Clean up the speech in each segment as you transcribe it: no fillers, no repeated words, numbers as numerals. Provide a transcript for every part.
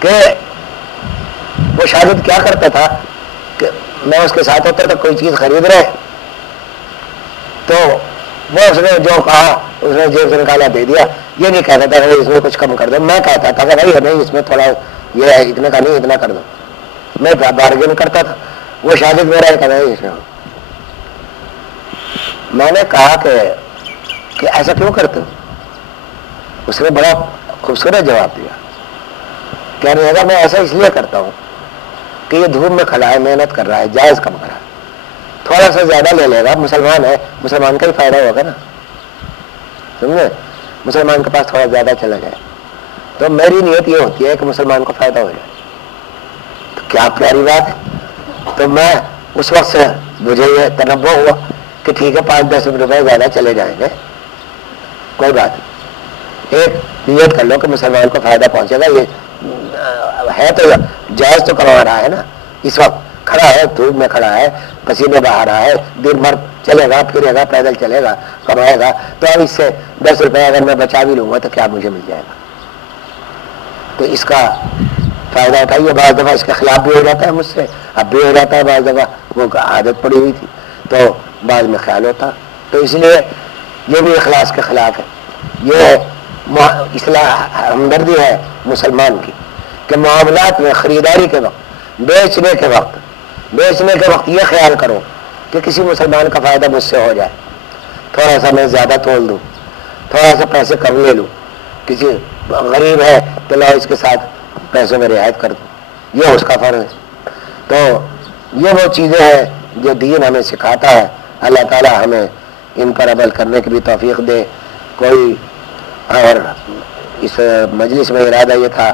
کہ وہ شاگرد کیا کرتا تھا کہ میں اس کے ساتھ ہوتا تھا، کوئی چیز خرید رہے تو وہ اس نے جو کہا اس نے جیب سے نکالا دے دیا، یہ نہیں کہتا تھا اس میں کچھ کم کر دو، میں کہتا تھا کہ بھائی نہیں اس میں تھوڑا یہ ہے، اتنے کا نہیں اتنا کر دو، میں بارگین کرتا تھا، وہ شاگرد میرا یہ کہتا ہے اس میں نے کہا کہ ایسا کیوں کرتے ہو؟ اس نے بڑا خوبصورت جواب دیا، کہنے لگا میں ایسا اس لیے کرتا ہوں کہ یہ دھوپ میں کھڑا ہے، محنت کر رہا ہے، جائز کم کرا ہے، تھوڑا سا زیادہ لے لے گا، مسلمان ہے، مسلمان کا ہی فائدہ ہوگا نا، سمجھے، مسلمان کے پاس تھوڑا زیادہ چلا جائے تو میری نیت یہ ہوتی ہے کہ مسلمان کو فائدہ ہو جائے، تو کیا پیاری بات ہے۔ تو میں اس وقت سے مجھے یہ تنبہ ہوا کہ ٹھیک ہے 5-10 روپئے زیادہ چلے جائیں گے، کوئی بات نہیں، ایک نیت کر لو کہ مسلمان کو فائدہ پہنچے گا، یہ ہے تو جائز تو کروا رہا ہے نا، اس وقت کھڑا ہے، دھوپ میں کھڑا ہے، پسینے بہا رہا ہے، دن بھر چلے گا پھرے گا، پیدل چلے گا، کمائے گا، تو اب اس سے 10 روپئے اگر میں بچا بھی لوں گا تو کیا مجھے مل جائے گا، تو اس کا فائدہ اٹھائیے۔ بعض دفعہ اس کے خلاف بھی ہو جاتا ہے مجھ سے، اب بھی ہو جاتا ہے، بعض دفعہ وہ عادت پڑی ہوئی تھی تو بعد میں خیال ہوتا، تو اس لیے یہ بھی اخلاص کے خلاف ہے، یہ اصلاح ہمدردی ہے مسلمان کی کہ معاملات میں خریداری کے وقت، بیچنے کے وقت یہ خیال کرو کہ کسی مسلمان کا فائدہ مجھ سے ہو جائے، تھوڑا سا میں زیادہ تول دوں، تھوڑا سا پیسے کم لے لوں، کسی غریب ہے تو لاؤ اس کے ساتھ پیسوں میں رعایت کر دوں، یہ اس کا فرض ہے۔ تو یہ وہ چیزیں ہیں جو دین ہمیں سکھاتا ہے، اللہ تعالی ہمیں ان پر عمل کرنے کی بھی توفیق دے۔ کوئی اور اس مجلس میں ارادہ یہ تھا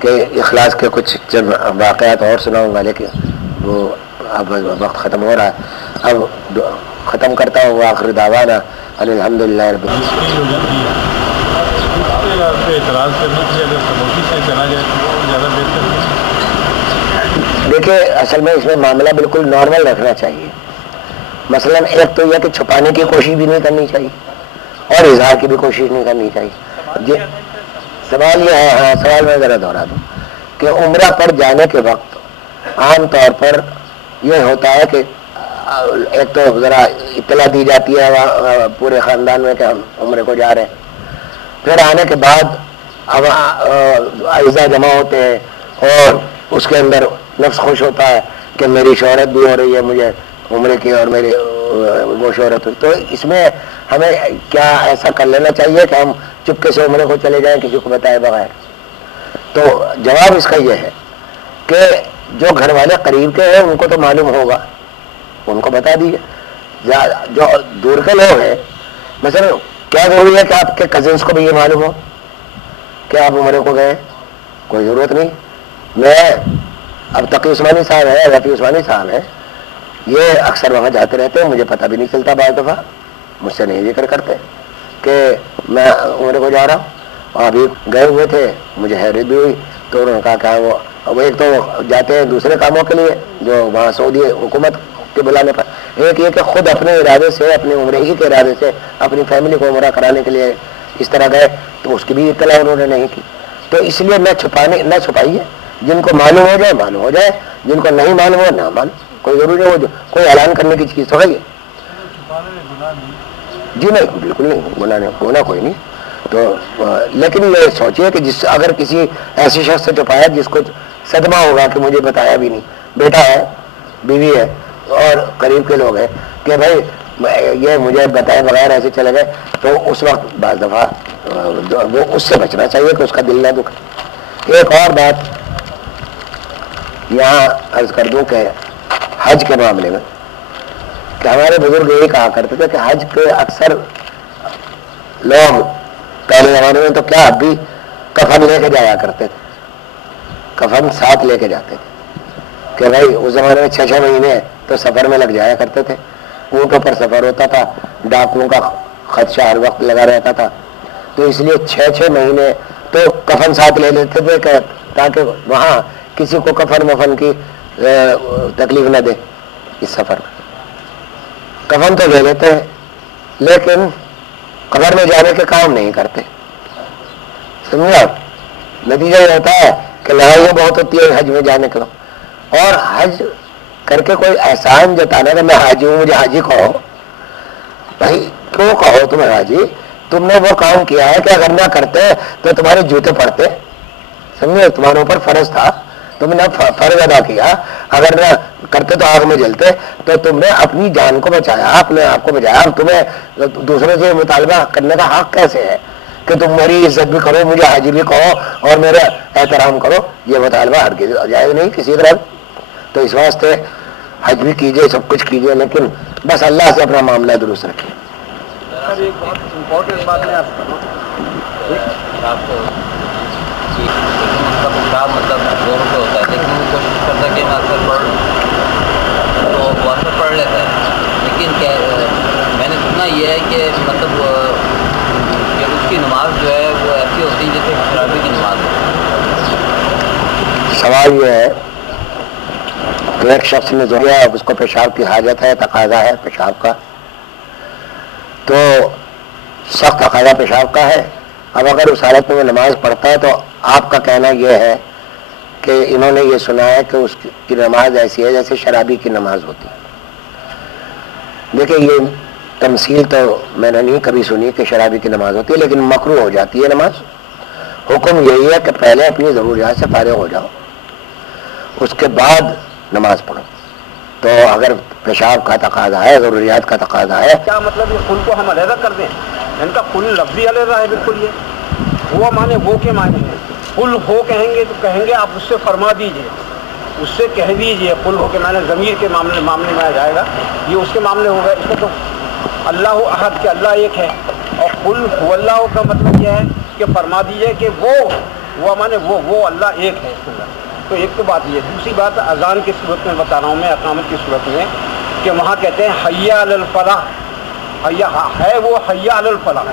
کہ اخلاص کے کچھ چند واقعات اور سناؤں گا، لیکن وہ اب وقت ختم ہو رہا ہے، اب ختم کرتا ہوں، آخر دعوانا الحمدللہ رب العالمین۔ دیکھیے اصل میں اس میں معاملہ بالکل نارمل رکھنا چاہیے، مثلا ایک تو یہ کہ چھپانے کی کوشش بھی نہیں کرنی چاہیے اور اظہار کی بھی کوشش نہیں کرنی چاہیے۔ جی سوال یہ ہے، ہاں سوال میں ذرا دوہرا دوں کہ عمرہ پر جانے کے وقت عام طور پر یہ ہوتا ہے کہ ایک تو ذرا اطلاع دی جاتی ہے پورے خاندان میں کہ ہم عمرے کو جا رہے ہیں، پھر آنے کے بعد اب اعزاء جمع ہوتے ہیں اور اس کے اندر نفس خوش ہوتا ہے کہ میری شہرت بھی ہو رہی ہے، مجھے عمرے کی اور میری وہ شہرت ہوئی، تو اس میں ہمیں کیا ایسا کر لینا چاہیے کہ ہم چپکے سے عمرے کو چلے جائیں کسی کو بتائے بغیر؟ تو جواب اس کا یہ ہے کہ جو گھر والے قریب کے ہیں ان کو تو معلوم ہوگا، ان کو بتا دیجیے۔ جو دور کے لوگ ہیں، مثلا کیا ضروری ہے کہ آپ کے کزنس کو بھی یہ معلوم ہو کہ آپ عمرے کو گئے؟ کوئی ضرورت نہیں۔ میں اب تقی عثمانی صاحب ہے، رفیع عثمانی صاحب ہے، یہ اکثر وہاں جاتے رہتے ہیں، مجھے پتہ بھی نہیں چلتا، بعض دفعہ مجھ سے نہیں ذکر کرتے کہ میں عمرے کو جا رہا ہوں، اور ابھی گئے ہوئے تھے، مجھے حیرت بھی ہوئی، تو انہوں نے کہا کہ وہ ایک تو جاتے ہیں دوسرے کاموں کے لیے جو وہاں سعودی حکومت کے بلانے پر، ایک یہ کہ خود اپنے ارادے سے، اپنے عمرے ہی کے ارادے سے اپنی فیملی کو عمرہ کرانے کے لیے اس طرح گئے، تو اس کی بھی اطلاع انہوں نے نہیں کی۔ تو اس لیے نہ چھپائیے، جن کو معلوم ہو جائے معلوم ہو جائے، جن کو نہیں معلوم ہو نہ معلوم، کوئی ضروری نہیں ہو، کوئی اعلان کرنے کی چیز تو ہے یہ۔ جی نہیں، بالکل نہیں، گناہ کوئی نہیں، تو لیکن یہ سوچیے کہ اگر کسی ایسے شخص سے چھپایا جس کو صدمہ ہوگا کہ مجھے بتایا بھی نہیں، بیٹا ہے، بیوی ہے اور قریب کے لوگ ہیں، کہ بھائی یہ مجھے بتائے بغیر ایسے چلے گئے، تو اس وقت بعض دفعہ وہ اس سے بچنا چاہیے کہ اس کا دل نہ دکھے۔ ایک اور بات یہاں عرض کر دوں کہ حج کے معاملے میں کہ ہمارے بزرگ یہی کہا کرتے تھے کہ حج کے اکثر لوگ پہلے زمانے میں تو کیا اب بھی کفن لے کے جایا کرتے تھے، کفن ساتھ لے کے جاتے تھے کہ بھائی اس زمانے میں 6 مہینے تو سفر میں لگ جایا کرتے تھے، اونٹوں پر سفر ہوتا تھا، ڈاکوؤں کا خدشہ ہر وقت لگا رہتا تھا، تو اس لیے 6 مہینے تو کفن ساتھ لے لیتے تھے کہ تاکہ وہاں کسی کو کفن مفن کی تکلیف نہ دے۔ اس سفر میں کفن تو لے لیتے ہیں لیکن قبر میں جانے کے کام نہیں کرتے، سمجھے آپ؟ نتیجہ یہ ہوتا ہے کہ لڑائیاں بہت ہوتی ہے حج میں جانے کے لیے، اور حج کر کے کوئی احسان جتانا کہ میں حاجی ہوں مجھے حاجی کہو، بھائی کیوں کہو تمہیں حاجی؟ تم نے وہ کام کیا ہے کہ اگر نہ کرتے تو تمہارے جوتے پڑتے، سمجھے؟ تمہارے اوپر فرض تھا، تم نے فرض ادا کیا، اگر نہ کرتے تو آگ میں جلتے، تو تم نے اپنی جان کو بچایا، اپنے آپ کو بچایا، اب تمہیں دوسروں سے مطالبہ کرنے کا حق کیسے ہے کہ تم میری عزت بھی کرو، مجھے حاجی بھی کہو اور میرا احترام کرو؟ یہ مطالبہ ہرگز جائز نہیں کسی طرح۔ تو اس واسطے حج بھی کیجئے، سب کچھ کیجئے، لیکن بس اللہ سے اپنا معاملہ درست رکھیں۔ سر ایک بہت امپورٹنٹ بات میں آپ کروں، مطلب دونوں پہ ہوتا ہے، لیکن وہ کوشش کرتا ہے کہ میں اکثر پڑھ لوں تو وہ اکثر پڑھ لیتا ہے، لیکن میں نے سنا یہ ہے کہ مطلب کہ اس کی نماز جو ہے وہ ایسی ہوتی ہے جیسے شرابی کی نماز ہوتی ہے۔ سوال یہ ہے کہ ایک شخص نے جو ہے اس کو پیشاب کی حاجت ہے، تقاضا ہے پیشاب کا، تو سخت تقاضا پیشاب کا ہے، اب اگر اس حالت میں وہ نماز پڑھتا ہے تو آپ کا کہنا یہ ہے کہ انہوں نے یہ سنا ہے کہ اس کی نماز ایسی ہے جیسے شرابی کی نماز ہوتی ہے۔ دیکھیں یہ تمثیل تو میں نے نہیں کبھی سنی کہ شرابی کی نماز ہوتی ہے، لیکن مکروہ ہو جاتی ہے نماز۔ حکم یہی ہے کہ پہلے اپنی ضروریات سے فارغ ہو جاؤ، اس کے بعد نماز پڑھو۔ تو اگر پیشاب کا تقاضا ہے، ضروریات کا تقاضا ہے، کیا مطلب یہ خل کو ہم علیحدہ کر دیں؟ ان کا خل لفظی علیحدہ ہے بالکل، یہ وہ معنی وہ کے معنی ہے۔ خل ہو کہیں گے تو کہیں گے آپ اس سے فرما دیجئے، اس سے کہہ دیجئے، خل ہو کے معنی ضمیر کے معاملے میں آ جائے گا، یہ اس کے معاملے ہوگا۔ اس کو تو اللہ احد کہ اللہ ایک ہے، اور قل هو اللہ کا مطلب یہ ہے کہ فرما دیجئے کہ وہ مانے وہ اللہ ایک ہے اس کے اندر۔ تو ایک تو بات یہ، دوسری بات اذان کی صورت میں بتا رہا ہوں میں، اقامت کی صورت میں، کہ وہاں کہتے ہیں حی علی الفلاح، حیا ہے وہ حی علی الفلاح،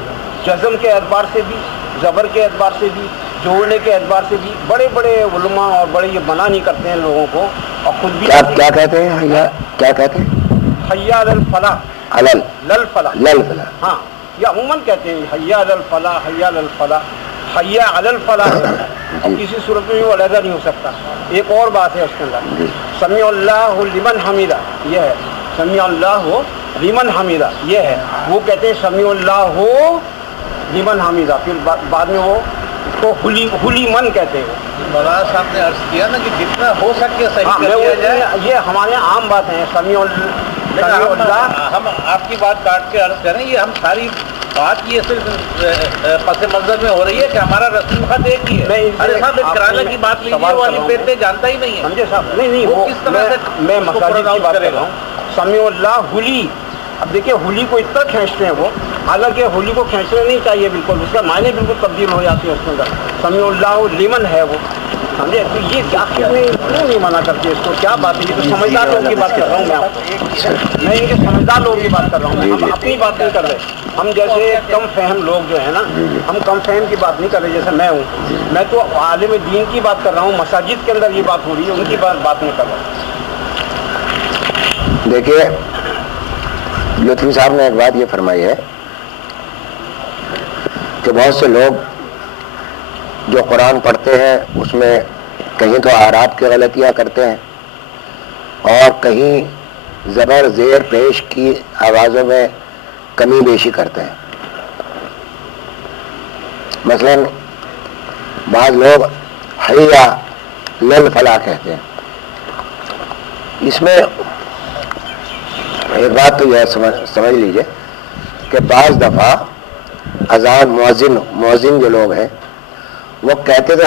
جزم کے اعتبار سے بھی، زبر کے اعتبار سے بھی، جوڑنے کے اعتبار سے بھی بڑے بڑے علماء اور بڑے یہ منع نہیں کرتے ہیں لوگوں کو، اور خود بھی کیا کہتے ہیں؟ کیا کہتے ہیں؟ حی علی الفلاح، لل فلاح، ہاں یہ عموماً کہتے ہیں حی علی الفلاح، حی علی الفلاح، حی علی الفلاح ہے، اور کسی صورت میں وہ علیحدہ نہیں ہو سکتا۔ ایک اور بات ہے اس کے اندر، سمیع اللہ لمن حمیدہ، یہ ہے سمیع اللہ لمن حمیدہ، یہ ہے، وہ کہتے ہیں سمیع اللہ لمن حمیدہ، پھر بعد میں وہ تو حلی من کہتے ہیں۔ مولانا صاحب نے عرض کیا نا کہ جتنا ہو سکے صحیح کر دیا جائے، یہ ہمارے عام بات ہیں، سمیع اللہ۔ ہم آپ کی بات کاٹ کے عرض کریں، یہ ہم ساری بات یہ صرف پس منظر میں ہو رہی ہے کہ ہمارا رسم خط ایک ہی ہے۔ ارے صاحب کرانے کی بات لیجیے، والی پیٹے جانتا ہی نہیں ہے، سمجھے صاحب؟ نہیں وہ کس طرح سے میں مساجد کی بات کر رہا ہوں، سمیع اللہ حلی۔ اب دیکھیں ہولی کو اتنا کھینچتے ہیں وہ، حالانکہ ہولی کو کھینچنا نہیں چاہیے بالکل، اس کا معنی بالکل تبدیل ہو جاتی ہے اس کے اندر۔ سمیع اللہ لمن ہے وہ، سمجھے؟ تو یہ آخر میں کیوں نہیں منع کرتی اس کو؟ کیا بات ہے؟ یہ تو سمجھدار لوگوں کی بات کر رہا ہوں میں ان کے سمجھدار لوگوں کی بات کر رہا ہوں، ہم اپنی بات نہیں کر رہے۔ ہم جیسے کم فہم لوگ جو ہے نا، ہم کم فہم کی بات نہیں کر رہے، جیسے میں ہوں، میں تو عالم دین کی بات کر رہا ہوں، مساجد کے اندر یہ بات ہو رہی ہے، ان کی بات نہیں کر رہا ہوں۔ دیکھیے لطفی صاحب نے ایک بات یہ فرمائی ہے کہ بہت سے لوگ جو قرآن پڑھتے ہیں اس میں کہیں تو اعراب کی غلطیاں کرتے ہیں اور کہیں زبر زیر پیش کی آوازوں میں کمی بیشی کرتے ہیں۔ مثلا بعض لوگ حیا لل فلاح کہتے ہیں، اس میں ایک بات تو یہ سمجھ لیجئے کہ بعض دفعہ اذان مؤذن جو لوگ ہیں وہ کہتے تھے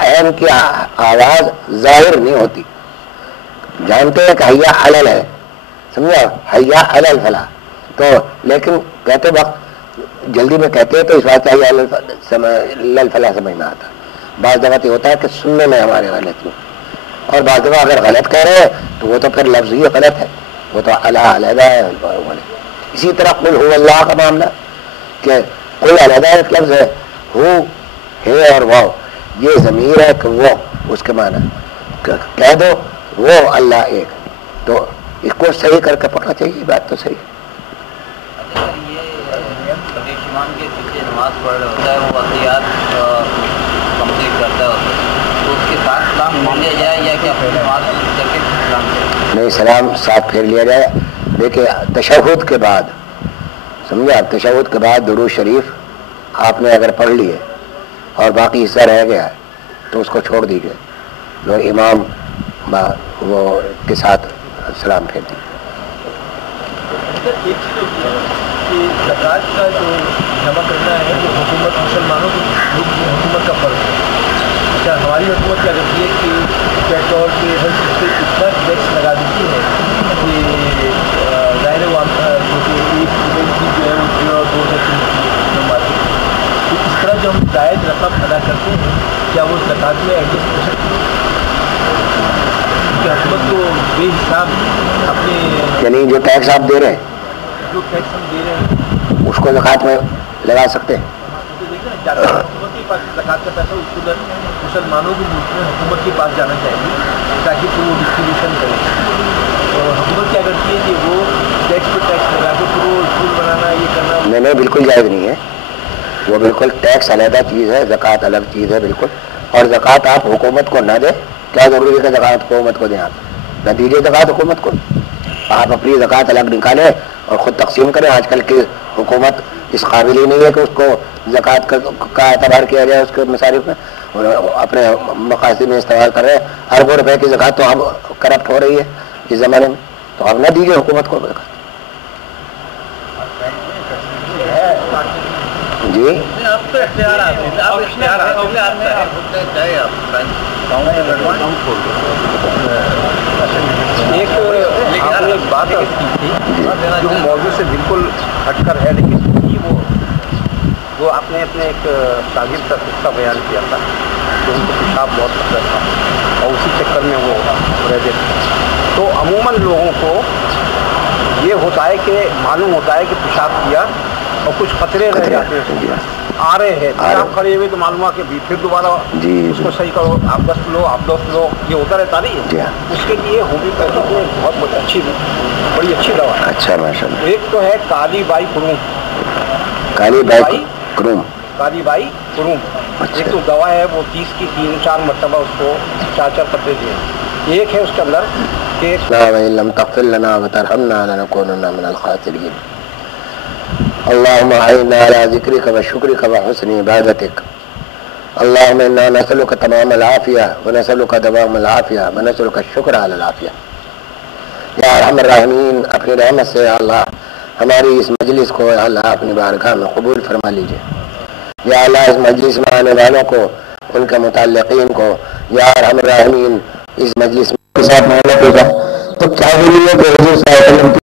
عین کی آواز ظاہر نہیں ہوتی، جانتے ہیں کہ حیا علل ہے، سمجھا، حیا علی الفلاح، تو لیکن کہتے وقت جلدی میں کہتے ہیں تو اس واسطے حیا علی الفلاح سمجھ میں آتا۔ بعض دفعہ یہ ہوتا ہے کہ سننے میں ہمارے غلط ہوں، اور بعض دفعہ اگر غلط کہہ رہے ہیں تو وہ تو پھر لفظ ہی غلط ہے، وہ تو اللہ علیحدہ ہے۔ اسی طرح قل هو اللہ کا معاملہ کہ قل علیحدہ ایک لفظ ہے، ہو ہے اور واو یہ ضمیر ہے کہ وہ اس کے معنی کہہ دو وہ اللہ ایک، تو اس کو صحیح کر کے پڑھنا چاہیے، بات تو صحیح ہے۔ نماز پڑھ رہا ہوتا ہے وہ واقعات کمپلیٹ کرتا ہے یعنی سلام ساتھ پھیر لیا جائے. دیکھیں تشہد کے بعد سمجھا، تشہد کے بعد درود شریف آپ نے اگر پڑھ لیے اور باقی حصہ رہ گیا تو اس کو چھوڑ دیجیے، جو امام وہ کے ساتھ سلام پھیر دیجیے. ایک چیز ہوتی ہے کہ زکوٰۃ کا جو جمع کرنا ہے وہ حکومت مسلمانوں کی حکومت کا فرض ہے. کیا ہماری حکومت کیا کرتی ہے کہ پیٹرول پہ ہر چیز پہ اتنا ٹیکس لگا دیتی ہے کہ ظاہر جو کہ ایک کی جو ہے وہ 2 سے 3 مارکیٹ. تو اس طرح جو ہم زائد رقم ادا کرتے ہیں کیا وہ زکوٰۃ میں ایڈجسٹ ہو سکتی ہے؟ کیونکہ حکومت تو بے حساب اپنے یعنی جو ٹیکس آپ دے رہے ہیں جو ٹیکس ہم دے رہے ہیں اس کو زکوٰۃ میں لگا سکتے ہیں. تو دیکھیں حکومت کے پاس زکوٰۃ کا پیسہ اس کو مسلمانوں کے ملک میں حکومت کے پاس جانا چاہیے تاکہ پھر وہ ڈسٹریبیوشن کرے. اور حکومت کیا کرتی ہے کہ وہ ٹیکس پہ ٹیکس لگا کے پھر وہ اسکول بنانا یہ کرنا. نہیں بالکل جائز نہیں ہے. وہ بالکل ٹیکس علیحدہ چیز ہے، زکوٰۃ الگ چیز ہے بالکل. اور زکوٰۃ آپ حکومت کو نہ دیں، کیا ضروری ہے کہ زکوٰۃ حکومت کو دیں؟ آپ نہ دیجیے زکوٰۃ حکومت کو، آپ اپنی زکوٰۃ الگ نکالیں اور خود تقسیم کریں. آج کل کی حکومت اس قابل ہی نہیں ہے کہ اس کو زکوٰۃ کا اعتبار کیا جائے اس کے مصارف میں، اور اپنے مقاصد میں استعمال کر رہے ہیں. اربوں روپے کی زکوٰۃ تو اب کرپٹ ہو رہی ہے اس زمانے میں، تو اب نہ دیجیے حکومت کو زکوٰۃ. جی ایک بات کی تھی جو موضوع سے بالکل ہٹ کر ہے، لیکن وہ آپ نے اپنے ایک شاگرد کا قصہ بیان کیا تھا کہ ان کو پیشاب بہت پسند تھا اور اسی چکر میں وہ رہ گئے تھے. تو عموماً لوگوں کو یہ ہوتا ہے کہ معلوم ہوتا ہے کہ پیشاب کیا اور کچھ قطرے رہ جاتے ہیں، آ رہے ہیں، آپ کھڑے ہوئے تو معلوم ہوا کہ پھر دوبارہ اس کو صحیح کرو، آپ دست لو، آپ دوست لو، یہ ہوتا رہتا نہیں ہے. اس کے لیے ہومیوپیتھی میں بہت بڑی اچھی دوا ہے. اچھا ماشاء اللہ. ایک تو ہے کالی بائی کروم. کالی بائی کروم. کالی بائی کروم ایک تو دوا ہے، وہ 30 کی 3-4 مرتبہ اس کو 4 قطرے دیے. ایک ہے اس کے اندر کہ لم تغفر لنا وترحمنا لنكونن من الخاسرين. اللهم اعنا على ذكرك وشكرك وحسن عبادتك. اللهم انا نسألك تمام العافية ونسألك دوام العافية ونسألك الشكر على العافية. یا ارحم الراحمین، اپنی رحمت سے اللہ ہماری اس مجلس کو اللہ اپنی بارگاہ میں قبول فرما لیجیے. یا اللہ اس مجلس میں آنے والوں کو، ان کے متعلقین کو یا ارحم الراحمین اس مجلس کے ساتھ محنت ہوگا تو چاہیے کہ حضور صلی اللہ علیہ وسلم